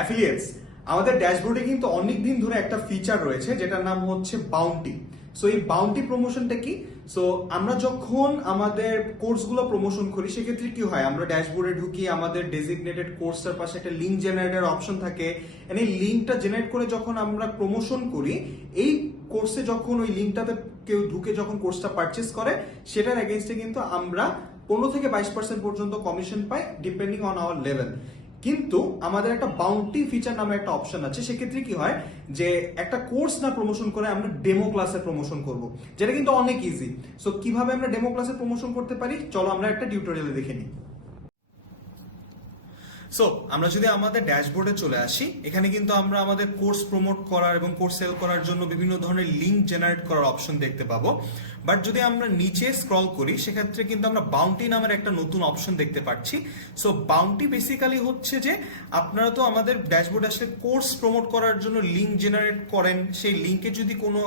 Affiliates আমাদের ড্যাশবোর্ডে কিন্তু অনেক দিন ধরে একটা ফিচার রয়েছে, যেটার নাম হচ্ছে বাউন্টি সো এই বাউন্টি প্রমোশনটা কি? সো আমরা যখন আমাদের কোর্সগুলো প্রমোশন করি, সেক্ষেত্রে কি হয়? আমরা ড্যাশবোর্ডে ঢুকি, আমাদের ডেজিগনেটেড কোর্সের পাশে একটা লিঙ্ক জেনারেটর অপশন থাকে। এই লিঙ্কটা জেনারেট করে যখন আমরা প্রমোশন করি, এই কোর্সে যখন ওই লিঙ্কটাতে কেউ ঢুকে যখন কোর্সটা পারচেস করে, সেটার এগেনস্টে কিন্তু আমরা পনেরো থেকে বাইশ পার্সেন্ট পর্যন্ত কমিশন পাই ডিপেন্ডিং অন আওয়ার লেভেল কিন্তু আমাদের একটা বাউন্টি ফিচার নামে একটা অপশন আছে, সেক্ষেত্রে কি হয় যে একটা কোর্স না প্রমোশন করে আমরা ডেমো ক্লাসে প্রমোশন করব, যেটা কিন্তু অনেক ইজি সো কীভাবে আমরা ডেমো ক্লাসে প্রমোশন করতে পারি? চলো আমরা একটা টিউটোরিয়ালে দেখে নিই। সো আমরা যদি আমাদের ড্যাশবোর্ডে চলে আসি, এখানে কিন্তু আমরা আমাদের কোর্স প্রমোট করার এবং কোর্স সেল করার জন্য বিভিন্ন ধরনের লিঙ্ক জেনারেট করার অপশন দেখতে পাবো। বাট যদি আমরা নিচে স্ক্রল করি, সেক্ষেত্রে কিন্তু আমরা বাউন্টি নামের একটা নতুন অপশন দেখতে পাচ্ছি। সো বাউন্টি বেসিক্যালি হচ্ছে যে, আপনারা তো আমাদের ড্যাশবোর্ডে আসলে কোর্স প্রমোট করার জন্য লিঙ্ক জেনারেট করেন। সেই লিঙ্কে যদি কোনো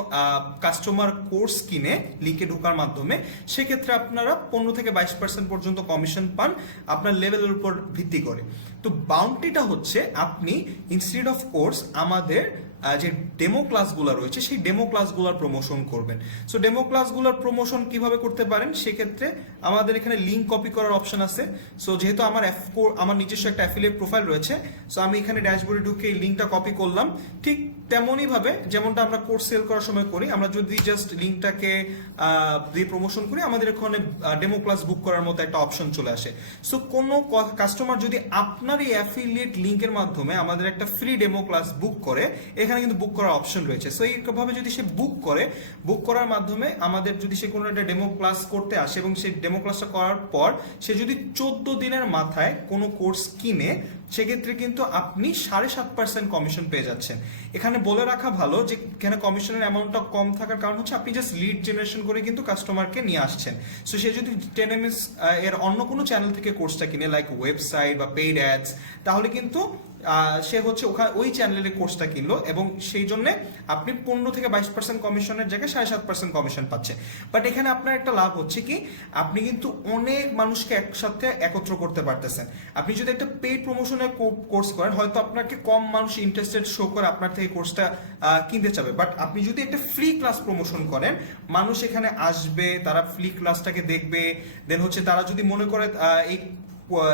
কাস্টমার কোর্স কিনে লিঙ্কে ঢোকার মাধ্যমে, সেক্ষেত্রে আপনারা পনেরো থেকে বাইশ পার্সেন্ট পর্যন্ত কমিশন পান আপনার লেভেলের উপর ভিত্তি করে। তো বাউন্টিটা হচ্ছে আপনি ইনস্টিটিউট অফ কোর্স আমাদের যে ডেমো ক্লাসগুলো রয়েছে, সেই ডেমো ক্লাসগুলোর প্রমোশন করবেন। সো ডেমো ক্লাসগুলোর প্রমোশন কীভাবে করতে পারেন? সেক্ষেত্রে আমাদের এখানে লিঙ্ক কপি করার অপশন আছে। সো যেহেতু আমার আমার নিজস্ব একটা অ্যাফিলিয়েট প্রোফাইল রয়েছে সো আমি এখানে ড্যাশবোর্ডে ঢুকে এই লিঙ্কটা কপি করলাম। ঠিক তেমনই ভাবে যেমনটা আমরা কোর্স সেল করার সময় করি, আমরা যদি জাস্ট লিঙ্কটাকে দিয়ে প্রমোশন করি, আমাদের এখানে ডেমো ক্লাস বুক করার মতো একটা অপশন চলে আসে। সো কোনো কাস্টমার যদি আপনার এই অ্যাফিলিয়েট লিঙ্কের মাধ্যমে আমাদের একটা ফ্রি ডেমো ক্লাস বুক করে, এখানে কিন্তু বুক করার অপশন রয়েছে। সো এইভাবে যদি সে বুক করে বুক করার মাধ্যমে আমাদের যদি সে কোনো একটা ডেমো ক্লাস করতে আসে এবং সেই ডেমো ক্লাসটা করার পর সে যদি চোদ্দ দিনের মাথায় কোনো কোর্স কিনে, সেক্ষেত্রে কিন্তু আপনি সাড়ে সাত পার্সেন্ট কমিশন পেয়ে যাচ্ছেন। এখানে বলে রাখা ভালো যে এখানে কমিশনের অ্যামাউন্টটা কম থাকার কারণ হচ্ছে আপনি জাস্ট লিড জেনারেশন করে কিন্তু কাস্টমারকে নিয়ে আসছেন। সো সে যদি টেন এম এর অন্য কোনো চ্যানেল থেকে কোর্সটা কিনে লাইক ওয়েবসাইট বা পেইড অ্যাডস তাহলে কিন্তু সে হচ্ছে ওখানে ওই চ্যানেলের কোর্সটা কিনলো এবং সেই জন্য আপনি পনেরো থেকে বাইশ পার্সেন্ট কমিশনের জায়গায় সাড়ে সাত পার্সেন্ট কমিশন পাচ্ছে। বাট এখানে আপনার একটা লাভ হচ্ছে কি, আপনি কিন্তু অনেক মানুষকে একসাথে একত্র করতে পারতেছেন। আপনি যদি একটা পেইড প্রমোশনের কোর্স করেন, হয়তো আপনাকে কম মানুষ ইন্টারেস্টেড শো করে আপনার থেকে কোর্সটা কিনতে চাবে। বাট আপনি যদি একটা ফ্রি ক্লাস প্রমোশন করেন, মানুষ এখানে আসবে, তারা ফ্রি ক্লাসটাকে দেখবে দেন হচ্ছে তারা যদি মনে করে এই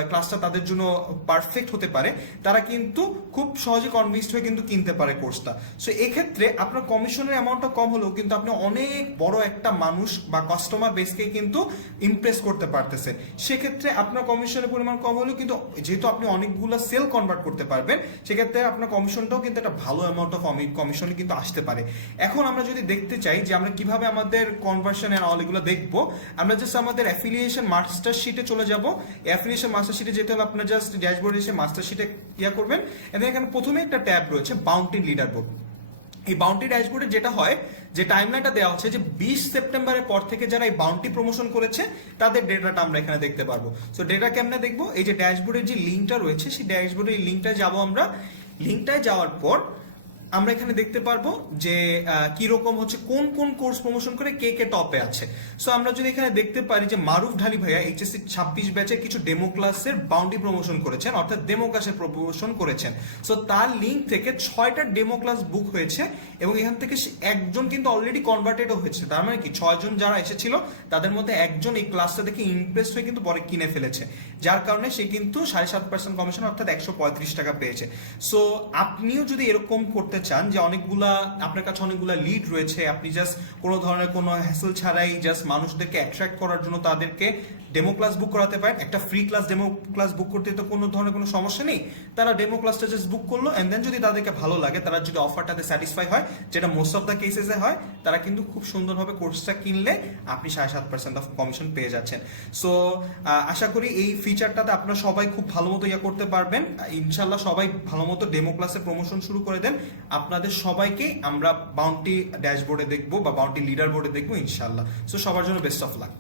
ক্লাসটা তাদের জন্য পারফেক্ট হতে পারে। তারা কিন্তু খুব সহজে কনভিন্সড হয়ে কিন্তু কিনতে পারে কোর্সটা সো এক্ষেত্রে আপনার কমিশনের অ্যামাউন্টটা কম হলেও কিন্তু আপনি অনেক বড় একটা মানুষ বা কাস্টমার বেসকে কিন্তু ইমপ্রেস করতে পারতেছেন সেক্ষেত্রে আপনার কমিশনের পরিমাণ কম হলেও কিন্তু যেহেতু আপনি অনেকগুলো সেল কনভার্ট করতে পারবেন, সেক্ষেত্রে আপনার কমিশনটাও কিন্তু একটা ভালো অ্যামাউন্ট অফ কমিশন কিন্তু আসতে পারে। এখন আমরা যদি দেখতে চাই যে আমরা কীভাবে আমাদের কনভার্সন এন্ড অল এগুলো দেখব, আমরা জাস্ট আমাদের অ্যাফিলিয়েশন মাস্টার শিটে চলে যাব। অ্যাফিলিয়েশন মাস্টার শিটে যেতে হলে আপনার জাস্ট এসে মাস্টার শিটে ইয়া করবেন এবং এখানে প্রথমে একটা ট্যাব রয়েছে লিডার বোর্ড এই বাউন্টি ড্যাশবোর্ডে যেটা হয়, যে টাইমলাইনটা দেওয়া হচ্ছে, যে বিশ সেপ্টেম্বরের পর থেকে যারা এই বাউন্টি প্রমোশন করেছে, তাদের ডেটাটা আমরা এখানে দেখতে পারব। সো ডেটা কেমনে দেখব? এই যে ড্যাশবোর্ডের যে লিঙ্কটা রয়েছে, সেই ড্যাশবোর্ডের এই লিঙ্কটায় যাব আমরা। লিঙ্কটায় যাওয়ার পর আমরা এখানে দেখতে পারব যে কি রকম হচ্ছে, কোন কোন কোর্স প্রমোশন করে কে কে টপে আছে। সো আমরা যদি এখানে দেখতে পারি যে, মারুফ ঢালি ভাইয়া এইচএসসি ছাব্বিশ ব্যাচের কিছু ডেমো ক্লাসের বাউন্ডি প্রমোশন করেছেন, অর্থাৎ ডেমো ক্লাসের প্রমোশন করেছেন। সো তার লিঙ্ক থেকে ছয়টা ডেমো ক্লাস বুক হয়েছে এবং এখান থেকে একজন কিন্তু অলরেডি কনভার্টেডও হয়েছে। তার মানে কি ছয়জন যারা এসেছিল, তাদের মধ্যে একজন এই ক্লাসটা দেখে ইমপ্রেস হয়ে কিন্তু পরে কিনে ফেলেছে। যার কারণে সে কিন্তু সাড়ে সাত পার্সেন্ট কমিশন অর্থাৎ একশো পঁয়ত্রিশ টাকা পেয়েছে। সো আপনিও যদি এরকম করতে চান যে অনেকগুলা, আপনার কাছে অনেকগুলা লিড রয়েছে, আপনি জাস্ট কোনো ধরনের কোনো হ্যাসেল ছাড়াই জাস্ট মানুষদেরকে অ্যাট্রাক্ট করার জন্য তাদেরকে ডেমো ক্লাস বুক করাতে পারেন। একটা free class demo class book করতে তো কোনো ধরনের কোনো সমস্যা নেই। তারা ডেমো ক্লাসটা জাস্ট বুক করল এন্ড দেন যদি তাদেরকে ভালো লাগে, তারা যদি অফারটাতে স্যাটিসফাই হয়, যেটা মোস্ট অফ দ্য কেসেসে হয়, তারা কিন্তু খুব সুন্দরভাবে কোর্সটা কিনলে আপনি সাড়ে সাত পার্সেন্ট অফ কমিশন পেয়ে যাচ্ছেন। সো আশা করি এই ফিচারটাতে আপনারা সবাই খুব ভালো মতো ইয়া করতে পারবেন। ইনশাল্লাহ সবাই ভালো মতো ডেমো ক্লাসে প্রমোশন শুরু করে দেন। আপনাদের সবাইকে আমরা বাউন্টি ড্যাশবোর্ডে দেখব বা বাউন্টি লিডার বোর্ডে দেখব ইনশাল্লাহ সো সবার জন্য বেস্ট অফ লাক